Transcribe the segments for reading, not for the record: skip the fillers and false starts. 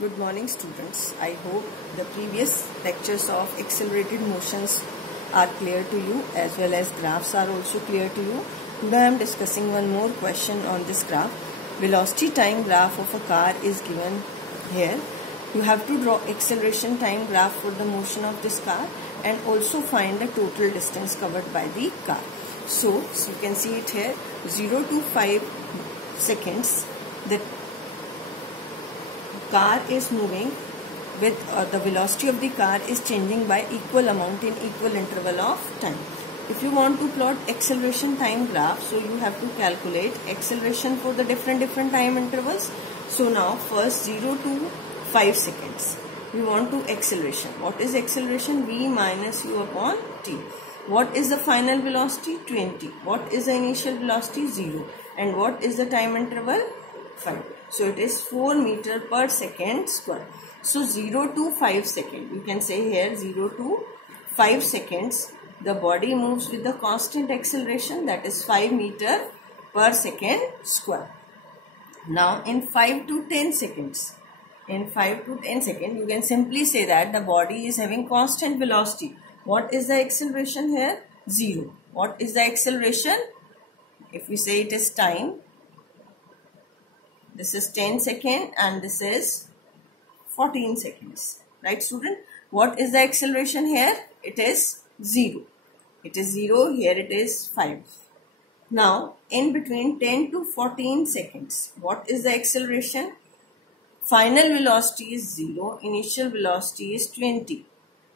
Good morning, students. I hope the previous lectures of accelerated motions are clear to you as well as graphs are also clear to you. Today I am discussing one more question on this graph. Velocity time graph of a car is given here. You have to draw acceleration time graph for the motion of this car and also find the total distance covered by the car. So you can see it here, 0 to 5 seconds. The car is moving with the velocity of the car is changing by equal amount in equal interval of time. If you want to plot acceleration time graph, so you have to calculate acceleration for the different time intervals. So now first 0 to 5 seconds. We want to acceleration. What is acceleration? V minus u upon t. What is the final velocity? 20. What is the initial velocity? 0. And what is the time interval? 5. So it is 4 meter per second square. So 0 to 5 seconds. You can say here 0 to 5 seconds. The body moves with the constant acceleration, that is 5 meter per second square. Now in 5 to 10 seconds. In 5 to 10 seconds, you can simply say that the body is having constant velocity. What is the acceleration here? 0. What is the acceleration? If we say it is time, this is 10 seconds and this is 14 seconds. Right, student? What is the acceleration here? It is 0. It is 0. Here it is 5. Now, in between 10 to 14 seconds, what is the acceleration? Final velocity is 0. Initial velocity is 20.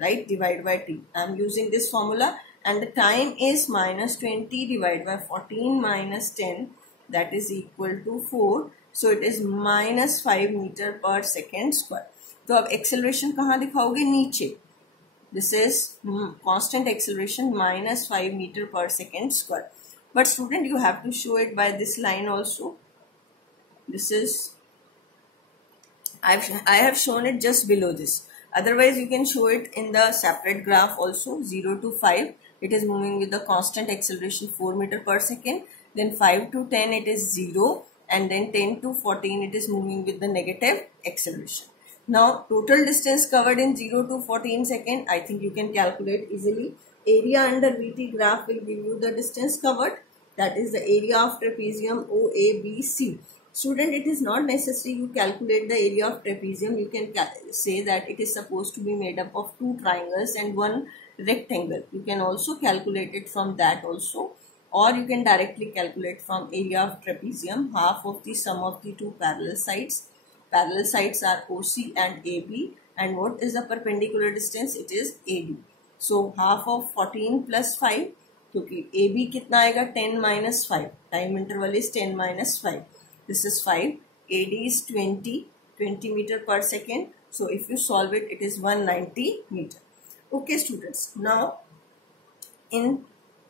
Right? Divide by t. I am using this formula and the time is minus 20 divided by 14 minus 10. That is equal to 4. So it is minus 5 meter per second square. तो अब acceleration कहाँ दिखाओगे? नीचे. This is constant acceleration minus 5 meter per second square. But student, you have to show it by this line also. This is, I have shown it just below this. Otherwise, you can show it in the separate graph also. 0 to 5, it is moving with the constant acceleration 4 meter per second. Then 5 to 10, it is 0. And then 10 to 14, it is moving with the negative acceleration. Now, total distance covered in 0 to 14 seconds, I think you can calculate easily. Area under VT graph will give you the distance covered. That is the area of trapezium OABC. Student, it is not necessary you calculate the area of trapezium. You can say that it is supposed to be made up of 2 triangles and 1 rectangle. You can also calculate it from that also. Or you can directly calculate from area of trapezium, half of the sum of the 2 parallel sides. Parallel sides are OC and AB. And what is the perpendicular distance? It is AD. So half of 14 plus 5. क्योंकि AB कितना आएगा? 10 minus 5. Time interval is 10 minus 5. This is 5. AD is 20 meter per second. So if you solve it, it is 190 meter. Okay, students. Now,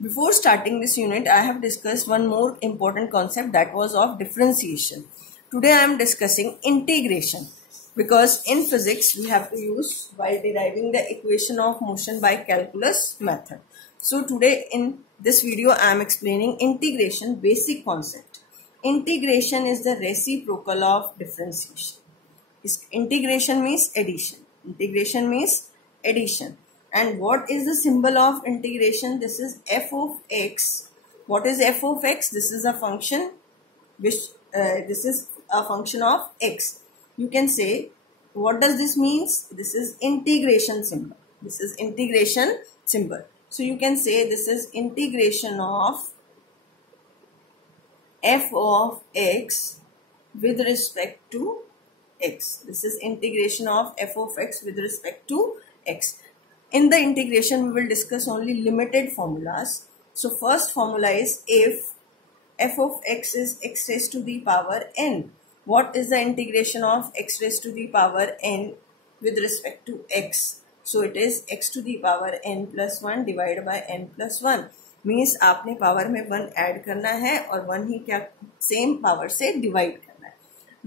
before starting this unit, I have discussed one more important concept, that was of differentiation. Today I am discussing integration, because in physics we have to use while deriving the equation of motion by calculus method. So today in this video I am explaining integration basic concept. Integration is the reciprocal of differentiation. Integration means addition. Integration means addition. And what is the symbol of integration? This is f of x. What is f of x? This is a function which this is a function of x. You can say, what does this means? This is integration symbol. This is integration symbol. So you can say this is integration of f of x with respect to x. This is integration of f of x with respect to x. In the integration, we will discuss only limited formulas. So first formula is if f of x is x raised to the power n. What is the integration of x raised to the power n with respect to x? So it is x to the power n plus 1 divided by n plus 1. Means आपने power में 1 add करना है और 1 ही क्या same power से divide करना है.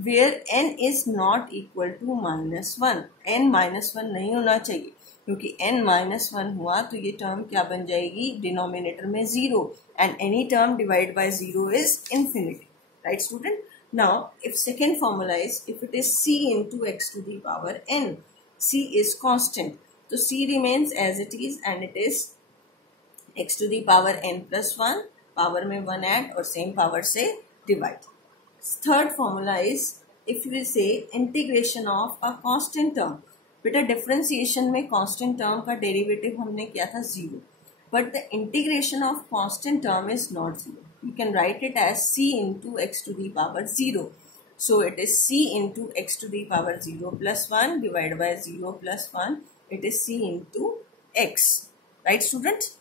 Where n is not equal to minus 1. n minus 1 नहीं होना चाहिए. क्योंकि n माइनस 1 हुआ तो ये टर्म क्या बन जाएगी? डिनोमिनेटर में 0 and any term divide by 0 is infinity. Right student? Now, if second formula is, if it is c into x to the power n, c is constant, so c remains as it is and it is x to the power n plus 1, power में 1 add और same power से divide. Third formula is, if we say integration of a constant term, बेटा differentiation में constant term का derivative हमने किया था 0, but the integration of constant term is not 0. You can write it as c into x to the power 0. So it is c into x to the power 0 plus 1 divided by 0 plus 1. It is c into x. Right, students?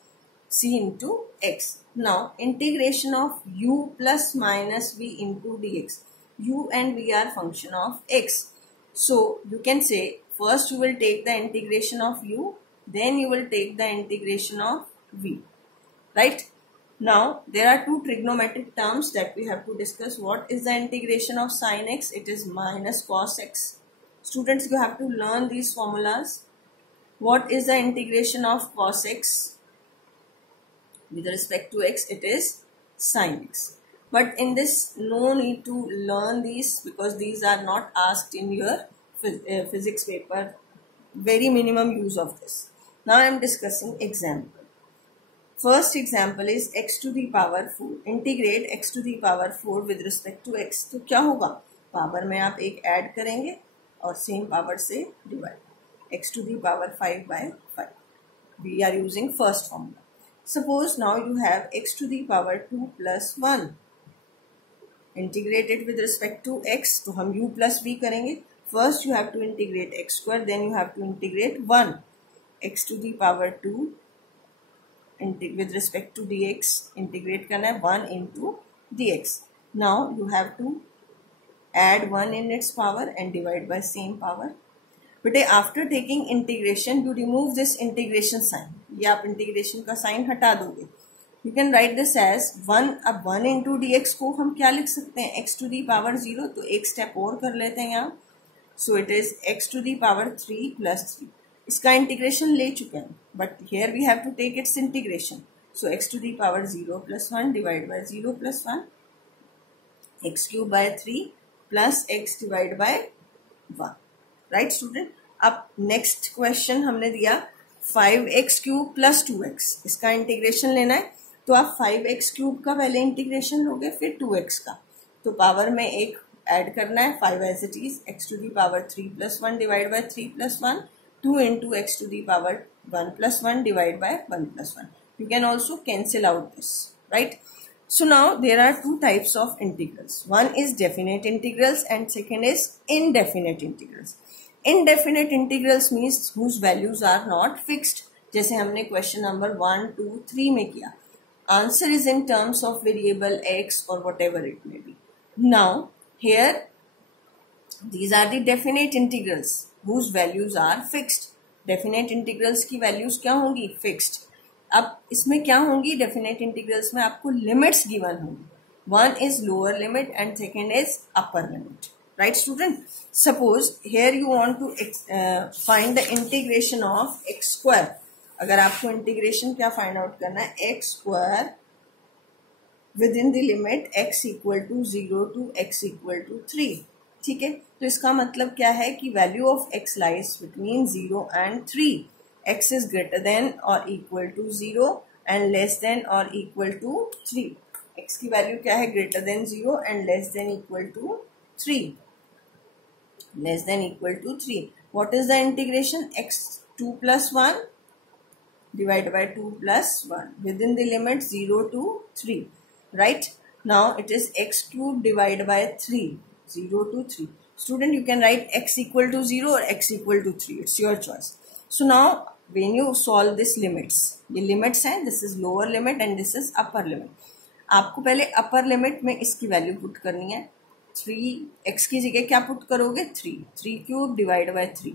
C into x. Now, integration of u plus minus v into dx. U and v are function of x. So, you can say, first you will take the integration of u, then you will take the integration of v. Right? Now, there are two trigonometric terms that we have to discuss. What is the integration of sin x? It is minus cos x. Students, you have to learn these formulas. What is the integration of cos x? With respect to x, it is sin x. But in this, no need to learn these because these are not asked in your physics paper. Very minimum use of this. Now, I am discussing example. First example is x to the power 4. Integrate x to the power 4 with respect to x. तो क्या होगा? Power में आप एक add करेंगे और same power से divide. x to the power 5 by 5. We are using first formula. Suppose now you have x to the power 2 plus 1. Integrated with respect to x. तो हम u plus v करेंगे. First you have to integrate x square. Then you have to integrate 1. x to the power 2. With respect to dx, integrate करना है 1 into dx. Now you have to add 1 in its power and divide by same power. But after taking integration, you remove this integration sign. ये आप integration का sign हटा दोगे. You can write this as 1. अब 1 into dx को हम क्या लिख सकते हैं? x to the power 0. तो एक step और कर लेते हैं यहाँ. So it is x to the power 3 plus 3. इसका इंटीग्रेशन ले चुके हैं but here we have to take its integration. So x to the power 0 plus 1 divide by 0 plus 1 x cube by 3 plus x divide by 1. Right student? अब next question हमने दिया 5x cube plus 2x. इसका integration लेना है तो आप 5x cube का पहले इंटीग्रेशन लोगे फिर 2x का. तो पावर में एक ऐड करना है 5 as it is. x to the power 3 plus 1 divide by 3 plus 1. 2 into x to the power 1 plus 1 divided by 1 plus 1. You can also cancel out this, right? So now there are two types of integrals. One is definite integrals and second is indefinite integrals. Indefinite integrals means whose values are not fixed. जैसे हमने question number 1, 2, 3 में किया. Answer is in terms of variable x or whatever it may be. Now here these are the definite integrals whose values are fixed. Definite integrals की values क्या होंगी? Fixed. अब इसमें क्या होंगी? Definite integrals में आपको limits given होंगी. One is lower limit and second is upper limit. Right, student? Suppose here you want to find the integration of x square. अगर आपको integration क्या find out करना है? x square within the limit x equal to 0 to x equal to 3. ठीक है, तो इसका मतलब क्या है कि value of x lies between 0 and 3. x is greater than और equal to 0 and less than और इक्वल टू 3. x की वैल्यू क्या है? Greater than 0 and less than equal to 3. Less than equal to 3. What is the integration? x 2 plus 1 divided by 2 plus 1 within the limit 0 to 3. Right? Now it is x cube divided by 3. 0 to 3. Student, you can write x equal to 0 or x equal to 3. It's your choice. So now when you solve this limits, ये limits हैं, this is lower limit and this is upper limit. आपको पहले upper limit में इसकी value put करनी है. 3x की जगह क्या पुट करोगे? 3 cube divide by 3.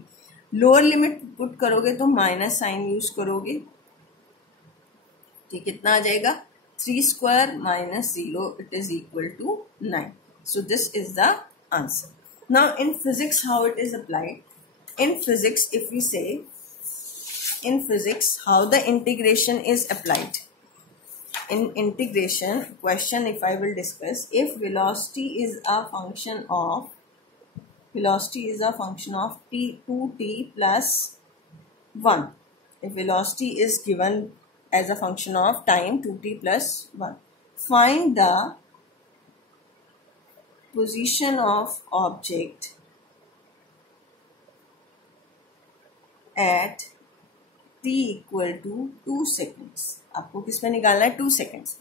Lower limit put करोगे तो माइनस साइन यूज करोगे. ठीक, कितना आ जाएगा? 3 square minus 0, it is equal to 9. So this is the answer. Now in physics, how it is applied? In physics, if we say, in physics, how the integration is applied? in integration question, if I will discuss, if velocity is a function of t 2t plus 1. If velocity is given as a function of time 2t plus 1, find the position of object at t equal to 2 seconds. आपको किस में निकालना है? 2 seconds.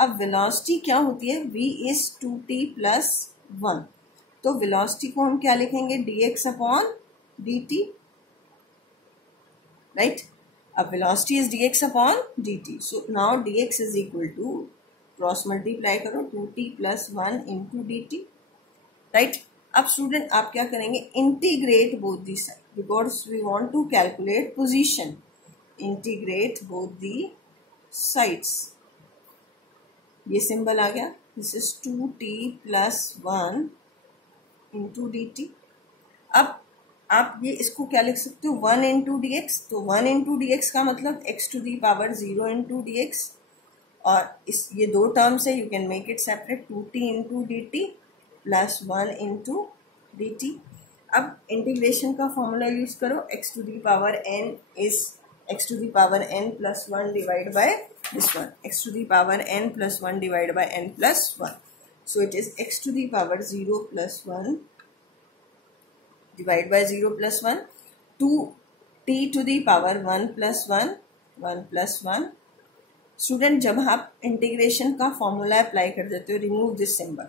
अब velocity क्या होती है? v is 2t plus 1. तो वेलोसिटी को हम क्या लिखेंगे? dx upon dt, right. अब velocity is dx upon dt. So now dx is equal to, cross multiply करो, 2t plus 1 into dt, right. अब स्टूडेंट आप क्या करेंगे? Integrate both the side, because we want to calculate position. Integrate both the sides. ये symbol आ गया. This is 2t plus 1 into dt. अब आप ये इसको क्या लिख सकते हो? 1 इंटू डी एक्स. तो 1 इंटू डी एक्स का मतलब x to the power 0 into d x. और इस ये दो टर्म्स है, you can make it separate. 2t into d t plus 1 into d t. अब इंटीग्रेशन का फॉर्मूला यूज करो. x to the power n is x to the power n plus 1 divided by this one. x to the power n plus 1 divided by n plus 1. So it is x to the power 0 plus 1 divided by 0 plus 1 to t to the power 1 plus 1 plus 1. Student जब आप integration का formula apply कर देते हो, remove this symbol.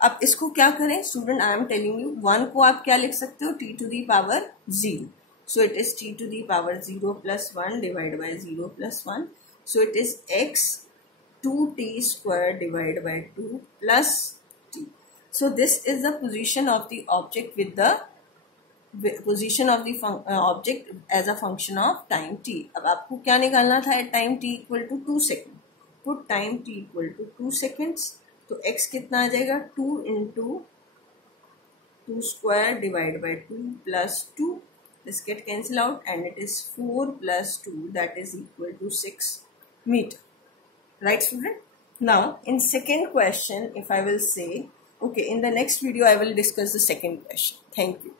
अब इसको क्या करें? Student I am telling you, 1 को आप क्या लिख सकते हो? t to the power 0. So it is t to the power 0 plus 1 divided by 0 plus 1. So it is x 2t square divided by 2 plus t. So this is the position of the object with the position of the object as a function of time t. अब आपको क्या निकालना था? at time t equal to 2 seconds. Put time t equal to 2 seconds. तो x कितना आ जाएगा? 2 into 2 square divided by 2 plus 2. This get cancel out and it is 4 plus 2, that is equal to 6 meter. Right, student? Now in second question, if I will say, okay, in the next video I will discuss the second question. Thank you.